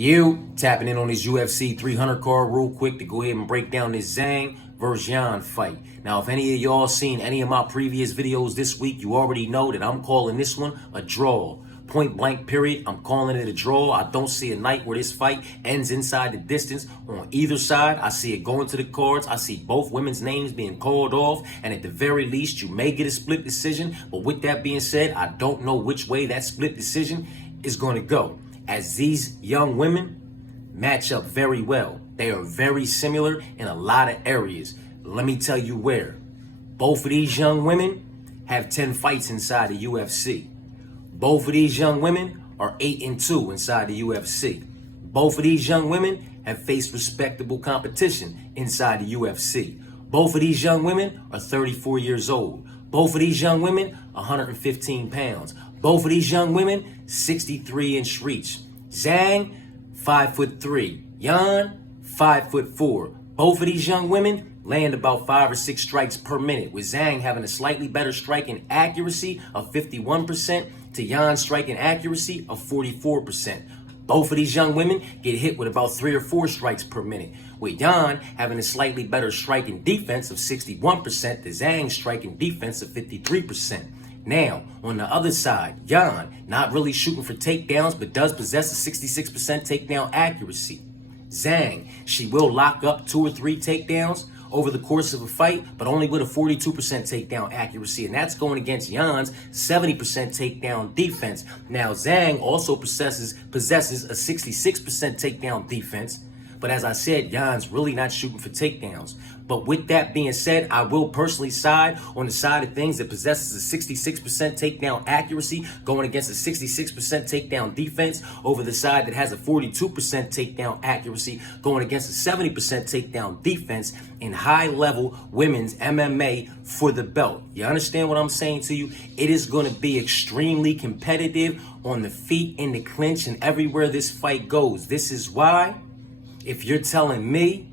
You tapping in on this UFC 300 card real quick to go ahead and break down this Zhang versus Xiaonan fight. Now, if any of y'all seen any of my previous videos this week, you already know that I'm calling this one a draw. Point blank period, I'm calling it a draw. I don't see a night where this fight ends inside the distance on either side. I see it going to the cards. I see both women's names being called off, and at the very least, you may get a split decision. But with that being said, I don't know which way that split decision is going to go, as these young women match up very well. They are very similar in a lot of areas. Let me tell you where. Both of these young women have 10 fights inside the UFC. Both of these young women are 8-2 inside the UFC. Both of these young women have faced respectable competition inside the UFC. Both of these young women are 34 years old. Both of these young women, 115 pounds. Both of these young women, 63-inch reach. Zhang, 5'3". Yan, 5'4". Both of these young women land about 5 or 6 strikes per minute, with Zhang having a slightly better striking accuracy of 51% to Yan's striking accuracy of 44%. Both of these young women get hit with about 3 or 4 strikes per minute, with Yan having a slightly better striking defense of 61% to Zhang's striking defense of 53%. Now, on the other side, Yan, not really shooting for takedowns, but does possess a 66% takedown accuracy. Zhang, she will lock up 2 or 3 takedowns over the course of a fight, but only with a 42% takedown accuracy, and that's going against Yan's 70% takedown defense. Now, Zhang also possesses a 66% takedown defense, but as I said, Yan's really not shooting for takedowns. But with that being said, I will personally side on the side of things that possesses a 66% takedown accuracy, going against a 66% takedown defense, over the side that has a 42% takedown accuracy, going against a 70% takedown defense in high-level women's MMA for the belt. You understand what I'm saying to you? It is going to be extremely competitive on the feet, in the clinch, and everywhere this fight goes. This is why, if you're telling me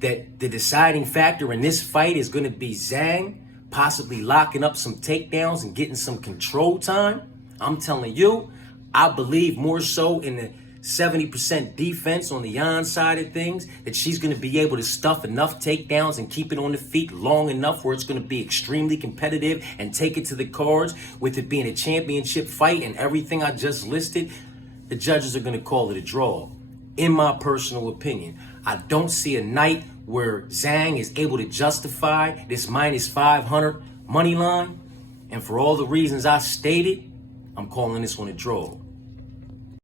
that the deciding factor in this fight is going to be Zhang possibly locking up some takedowns and getting some control time, I'm telling you, I believe more so in the 70% defense on the Yan side of things, that she's going to be able to stuff enough takedowns and keep it on the feet long enough where it's going to be extremely competitive and take it to the cards. With it being a championship fight and everything I just listed, the judges are going to call it a draw. In my personal opinion, I don't see a night where Zhang is able to justify this minus 500 money line. And for all the reasons I stated, I'm calling this one a draw.